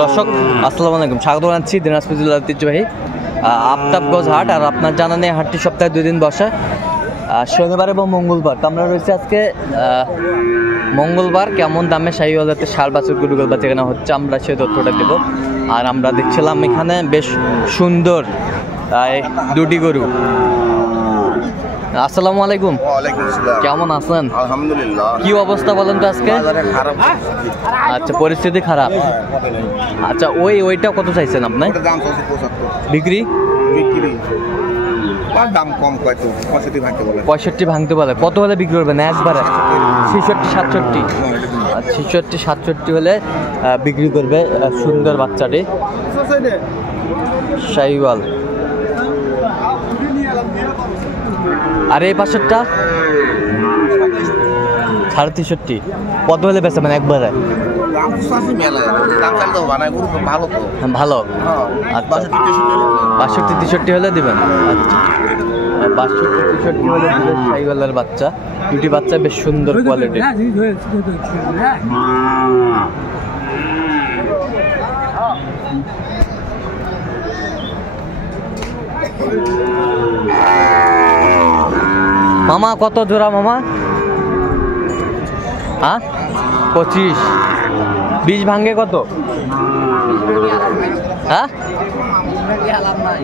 দর্শক আসসালামু আলাইকুম, স্বাগত জানাচ্ছি দিনাজপুর জেলার ঐতিহ্যবাহী আফতাবগঞ্জ হাট। আর আপনার জানা নেই হাটটি সপ্তাহে 2 দিন বসে, শনিবার এবং মঙ্গলবার। তো আমরা রয়েছে আজকে মঙ্গলবার। কেমন দামে শাহিওয়াল জাতের ষাঁড় বাছুর গরু বাচ্চা কেনা হচ্ছে আমরা সেই তথ্যটা দেবো। আর আমরা দেখছিলাম এখানে বেশ সুন্দর দুটি গরু। আসসালামু আলাইকুম। ওয়ালাইকুম আসসালাম। কেমন আছেন? আলহামদুলিল্লাহ। কি অবস্থা বলেন তো আজকে? খারাপ। আচ্ছা, পরিস্থিতি খারাপ। আচ্ছা, ওইটা কত চাইছেন আপনি? ওটার দাম 75। বিক্রি আর দাম কম কত? 65 ভাঙতে বলে। 65 ভাঙতে বলে। কত হলে বিক্রি করবেন একবারে? 66 67। 66 67 হলে বিক্রি করবে সুন্দর বাচ্চাটি শাহিওয়াল। আর এই পাশেরটা 63.5। কত হলে বেচা মানে একবারে? দাম তো আছে মেলা। দাম চাল তো বানাই গরু তো ভালো তো। ভালো। আচ্ছা 62 63 হলে দিবেন। আচ্ছা 62 63 হলে দিবেন শাহিওয়ালের বাচ্চা। দুটি বাচ্চা বেশ সুন্দর কোয়ালিটির। মামা কত জোড়া মামা? হ্যাঁ 25। 20 ভাঙ্গে কত? হ্যাঁ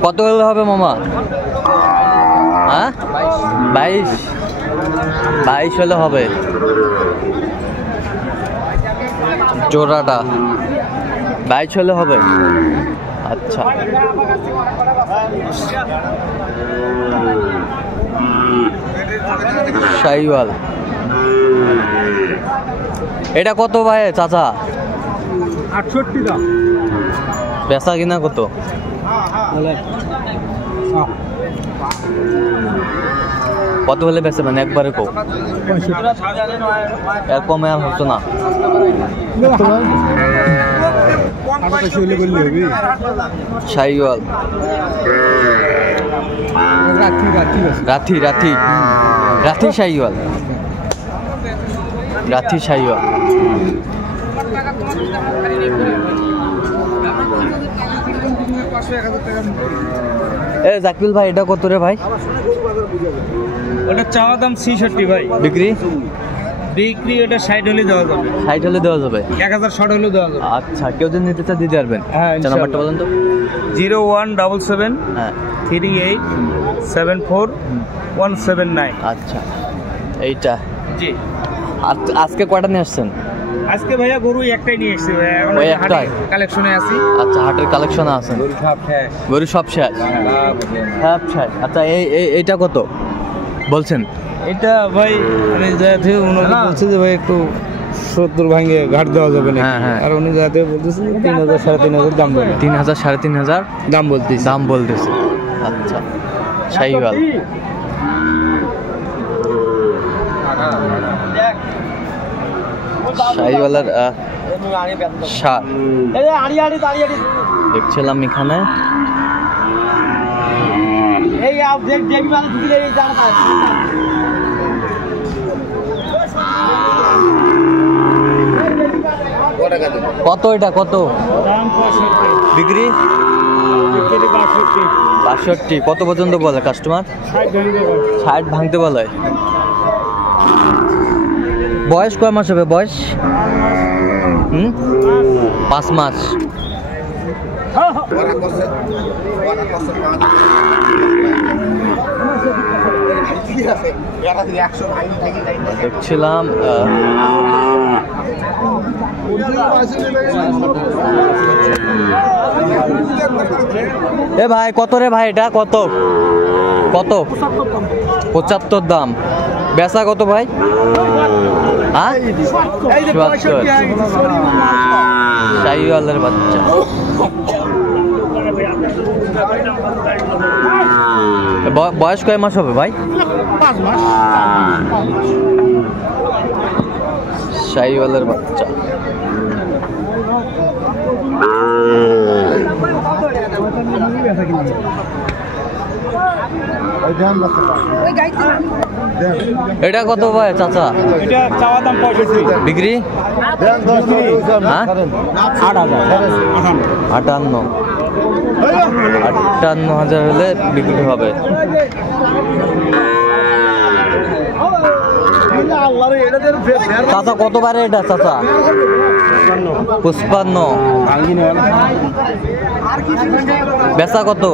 কত হলে হবে মামা? হ্যাঁ 22 হলে হবে জোড়াটা। 22 হলে হবে। আচ্ছা শাহিওয়াল এটা কত ভাই চাচা? 68 দাম। বেচা কিনা কত? কত হলে বেচে মানে একবারে কো? এর কমে আর হচ্ছে না। শাহিওয়াল রাথি শাহিওয়াল। রাথি শাহিওয়াল। জাকিল ভাই এটা কত রে ভাই? ওটা চাওয়া দাম 66 ভাই। বিক্রি ওটা 60 হলে দেওয়া যাবে। 60 হলে দেওয়া যাবে। 1000 শর্ট হলে দেওয়া যাবে। আচ্ছা, কেউ যদি নিতে চায় দিতে পারবেন? হ্যাঁ, নাম্বারটা বলেন তো। 0177 হ্যাঁ 38 74 179। আচ্ছা এইটা জি। আজকে কয়টা নিয়ে আসছেন? আজকে ভাইয়া গরু একটাই নিয়ে এসেছি ভাইয়া। এখন ওই একটাই কালেকশনে আছি। আচ্ছা, হাটের কালেকশনে আছেন? গরু সব শেষ। সব শেষ। আচ্ছা এইটা কত বলছেন? এটা ভাই আমি যাতে ওনাকে বলছি যে ভাই একটু 70 ভাঙে ঘাট দেওয়া যাবে না। হ্যাঁ। আর উনি যাতে বলতেছে 3000 3500 দাম বলে। 3000 3500 দাম বলতেছে। আচ্ছা শাহিওয়াল। শাহিওয়ালের ষাঁড় দেখছিলাম এখানে। কত এটা কত? বিক্রি 62। কত পর্যন্ত বলে কাস্টমার? 60 ভাঙতে বলে। বয়স কয় মাস হবে? বয়স 5 মাস। দেখছিলাম এ ভাই কত রে ভাই? এটা কত? 75 দাম। বেচা কত ভাই? হ্যাঁ শাহিওয়ালের বাচ্চা। বয়স কয় মাস হবে ভাই? 5 মাস। শাহিওয়ালের বাচ্চা। এটা কত ভাই চাচা? এটা চাওয়া দাম 65 বিক্রি হ্যাঁ 58,000 হলে বিক্রি হবে। চাচা কত বারে এটা চাচা? 55। বেচা কত?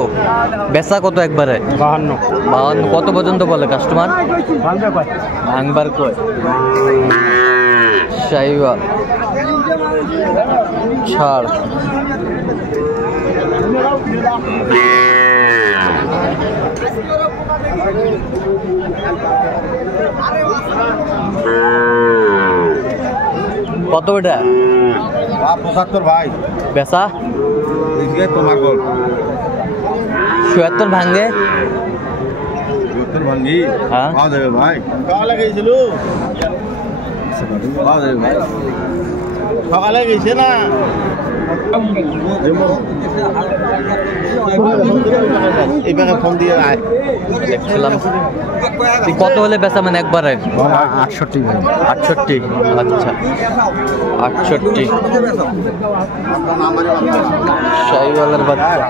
বেচা কত একবারে? 52। কত পর্যন্ত বলে কাস্টমার? ভাঙবার কয়? শাহিওয়াল ছাড়। কত এটা? 75 ভাই। বেচা তোমার গোল 76 ভাঙে। 70 ভাঙ্গি হ্যাঁ পাওয়া যাবে ভাই। সকালে গেছিল, পাওয়া যাবে ভাই। সকালে গেছে না এইভাবে ফোন দিয়ে দেখছিলাম। কত হলে বেচা মানে একবারে? 68 ভাই। 68। আচ্ছা 68। শাহিওয়ালের বাচ্চা।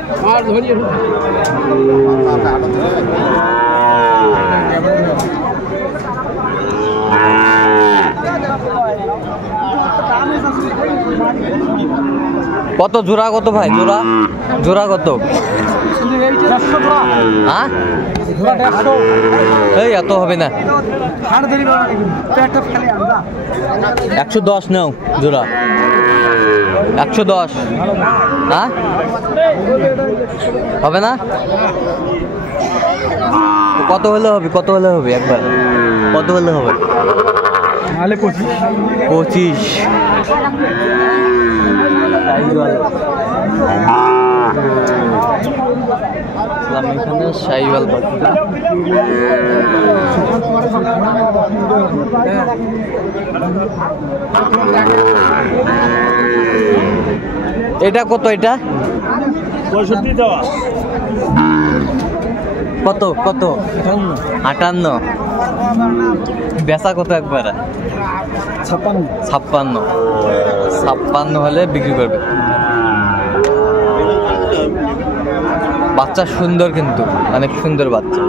কত জোড়া কত ভাই? জোড়া জোড়া কত? হ্যাঁ এই এত হবে না। 110 নাও জোড়া। 110। হ্যাঁ হবে না? কত হলে হবে? কত হলে হবে একবার? কত হলে হবে? 25। এখানে শাহিওয়াল বাচ্চা। এটা কত? এটা 65 দেওয়া। কত? কত? 58। বেচা কত একবার? 56। 56 হলে বিক্রি করবে। বাচ্চা সুন্দর, কিন্তু অনেক সুন্দর বাচ্চা।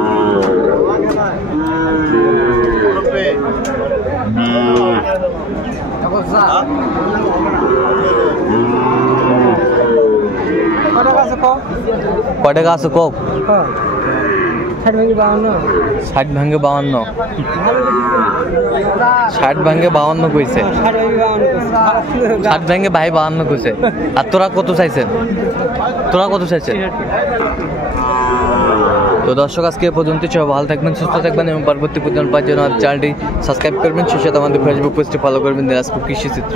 কয় টাকা আছে কোক? 60 ভাঙে 52। 60 ভাঙে 52 কইছে। 60 ভাঙে ভাই 52 কইছে। আর তোরা কত চাইছেন? তোরা কত চাইছেন? তো দর্শক আজকে এ পর্যন্ত। সবাই ভালো থাকবেন, সুস্থ থাকবেন এবং পরবর্তী প্রতিদিন পাওয়ার জন্য চ্যানেলটি সাবস্ক্রাইব করবেন। সেই সাথে আমাদের ফেসবুক পেজটি ফলো করবেন, দিনাজপুর কৃষি চিত্র।